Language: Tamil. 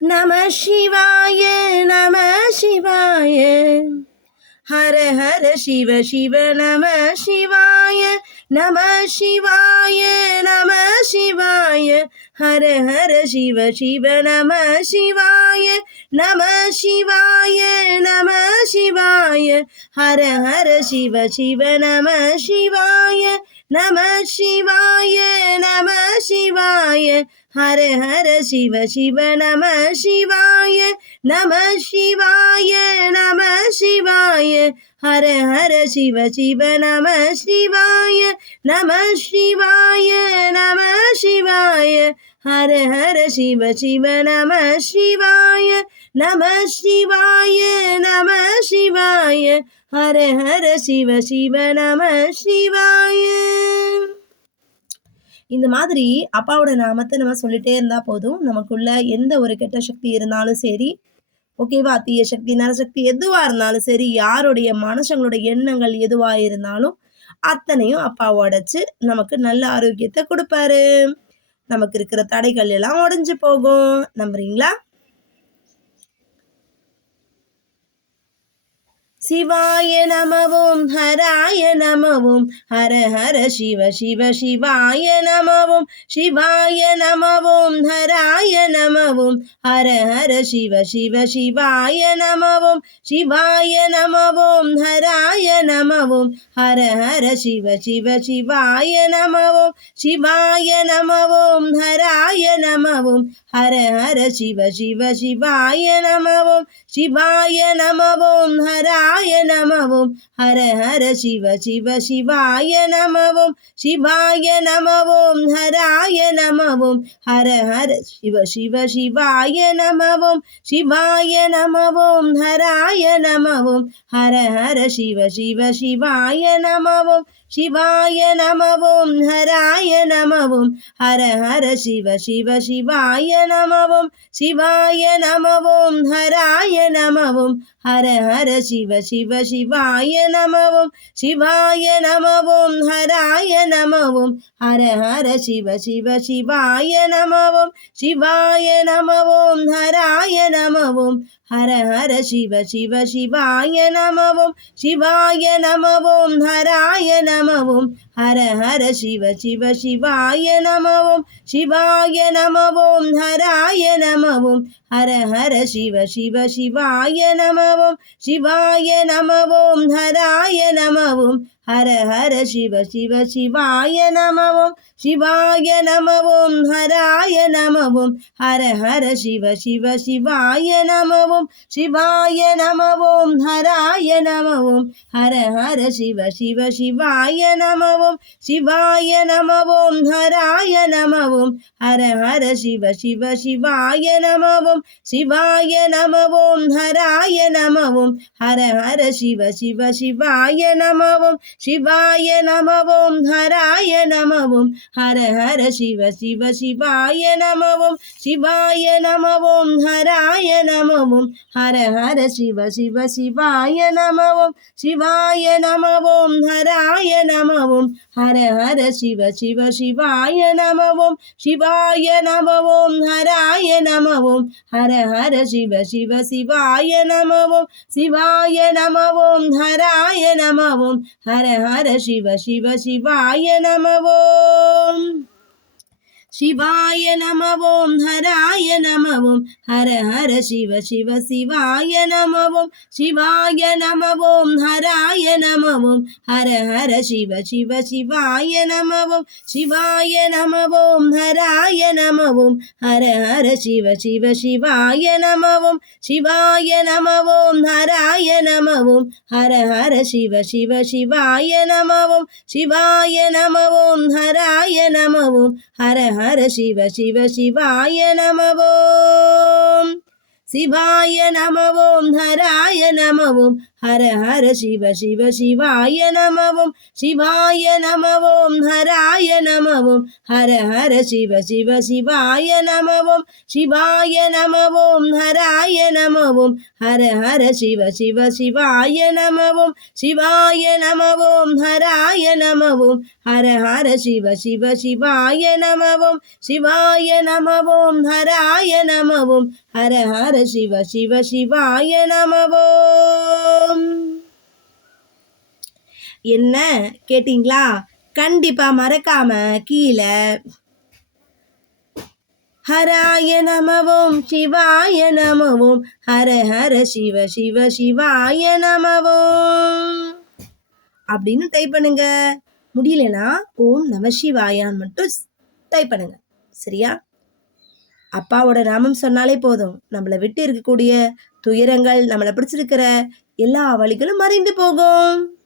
நம சிவாய நம சிவாய ஹர ஹர சிவ சிவ நம சிவாய நம சிவாய நம சிவாய ஹர ஹர சிவ சிவ நம சிவாய நம சிவாய நம சிவாய ஹர ஹர சிவ சிவ நம சிவாய நம சிவாய நம சிவாய ஹர ஹர சிவ சிவ நம சிவாய நம சிவாய நம சிவாய ஹர ஹர சிவ சிவ நம சிவாய நம சிவாய நம சிவாய ஹர ஹர சிவ சிவ நம சிவாய நம சிவாய நம சிவாய ஹர ஹர சிவ சிவ நம சிவாய. இந்த மாதிரி அப்பாவோட நாமத்தை நம்ம சொல்லிட்டே இருந்தா போதும். நமக்குள்ள எந்த ஒரு கெட்ட சக்தி இருந்தாலும் சரி, ஓகேவா, தீய சக்தி நரசக்தி எதுவா இருந்தாலும் சரி, யாருடைய மனுஷங்களோட எண்ணங்கள் எதுவா இருந்தாலும் அத்தனையும் அப்பா உடைச்சு நமக்கு நல்ல ஆரோக்கியத்தை கொடுப்பாரு. நமக்கு இருக்கிற தடைகள் எல்லாம் உடைஞ்சு போகும். நம்புறீங்களா? சிவாய நமவோம் ஹராய நமவோம் ஹர ஹர சிவ சிவ சிவாய நமவோம் சிவாய நமவோம் ஹராய நமவோம் ஹர ஹர சிவ சிவ சிவாய நமவோம் சிவாய நமவோம் ஹராய நமவோம் ஹர ஹர சிவ சிவ சிவாய நமவோம் சிவாய நமவோம் ஹராய நமவோம் ஹர ஹர சிவ சிவ சிவாய நமவோம் சிவாய நமவோம் ஹராய நமவோம் ஹர ஹர சிவ சிவ சிவாய நமவோம் சிவாய நமவோம் ஹராய நமவோம் ஹர ஹர சிவ சிவ சிவாய நமவோம் சிவாய நமவோம் ஹராய நமவோம் ஹர ஹர சிவ சிவ சிவாய நமவோம் சிவாய நமவோம் ஹராய நமவோம் ஹர ஹர சிவ சிவ சிவாய நமவோம் சிவாய நமவோம் ஹராய நமவோம் ஹர ஹர சிவ சிவ சிவாய நமவோம் சிவாய நமவோம் ஹராய நமவோம் ஹர ஹர சிவ சிவ சிவாய நமவோம் சிவாய நமவோம் ஹராய நமவோம் ஹர ஹர சிவ சிவ சிவாய நமவோம் சிவாய நமவோம் ஹராய நமவோம் ஹர ஹர சிவ சிவ சிவாய நமவோம் சிவாய நமவோம் ஹராய நமவோம் ஹர ஹர சிவ சிவ சிவாய நமவோம் சிவாய நமவோம் ஹராய நமவோம் ஹர ஹர சிவ சிவ சிவாய நமவோம் சிவாய நமவோம் ஹராய நமவோம் ஹர ஹர சிவ சிவ சிவாய நமவோம் சிவாய நமவோம் ஹராய நமவோம் ஹர ஹர சிவ சிவ சிவாய நமவோம் சிவாய நமவோம் ஹராய நமவோம் ஹர ஹர சிவ சிவ சிவாய நமவோம் சிவாய நமவோம் ஹராய நமவோம் ஹர ஹர சிவ சிவ சிவாய நமவோம் சிவாய நமவோம் ஹராய நமவோம் ஹர ஹர சிவ சிவ சிவாய நமவோம் சிவாய நமவோம் ஹராய நமவோம் ஹர ஹர சிவ சிவ சிவாய நமவோம் சிவாய நமவோம் ஹராய நமவோம் ஹர ஹர சிவ சிவ சிவாய நமவோம் சிவாய நமவோம் ஹராய நமவோம் ஹர ஹர சிவ சிவ சிவாய நமவோம் சிவாய நமவோம் ஹராய நமவோம் ஹர ஹர சிவ சிவ சிவாய நமவோம் சிவாய நமவோம் ஹராய நமவோம் ஹர ஹர சிவ சிவ சிவாய நமவோம் சிவாய நமவோம் ஹராய நமவோம் ஹர ஹர சிவ சிவ சிவாய நமவோம் சிவாய நமவோம் ஹராய நமவோம் ஹர ஹர சிவ சிவ சிவாய நமவோம் சிவாய நமவோம் ஹராய நமவோம் ஹர ஹர சிவ சிவ சிவாய நமவோம் சிவாய நமவோம் ஹராய நமவோம் ஹர ஹர சிவ சிவ சிவாய நமவோம் சிவாய நமவோம் ஹராய நமவோம் ஹர ஹர சிவ சிவ சிவாய நமவோம் சிவாய நமவோம் ஹராய நமவோம் ஹர ஹர சிவ சிவ சிவாய நமவோம் சிவாய நமவோம் ஹராய நமவோம் ஹர ஹர சிவ சிவ சிவாய நமவோம் சிவாய நமவோம் ஹராய நமவோம் ஹர ஹர சிவ சிவ சிவாய நமவோம் சிவாய நமவோம் ஹராய நமவோம் ஹர ஹர சிவ சிவ சிவாய நமவோம். என்ன கேட்டீங்களா? கண்டிப்பா மறக்காம கீழே ஹராய நமவோம் சிவாய நமவோம் ஹர ஹர சிவ சிவ சிவாய நமவோம் அப்படின்னு டைப் பண்ணுங்க. முடியலனா ஓம் நம சிவாயான்னு மட்டும் டைப் பண்ணுங்க. சரியா? அப்பாவோட நாமம் சொன்னாலே போதும், நம்மளை விட்டு இருக்கக்கூடிய துயரங்கள், நம்மளை பிடிச்சிருக்கிற எல்லா வழிகளும் மறைந்து போகும்.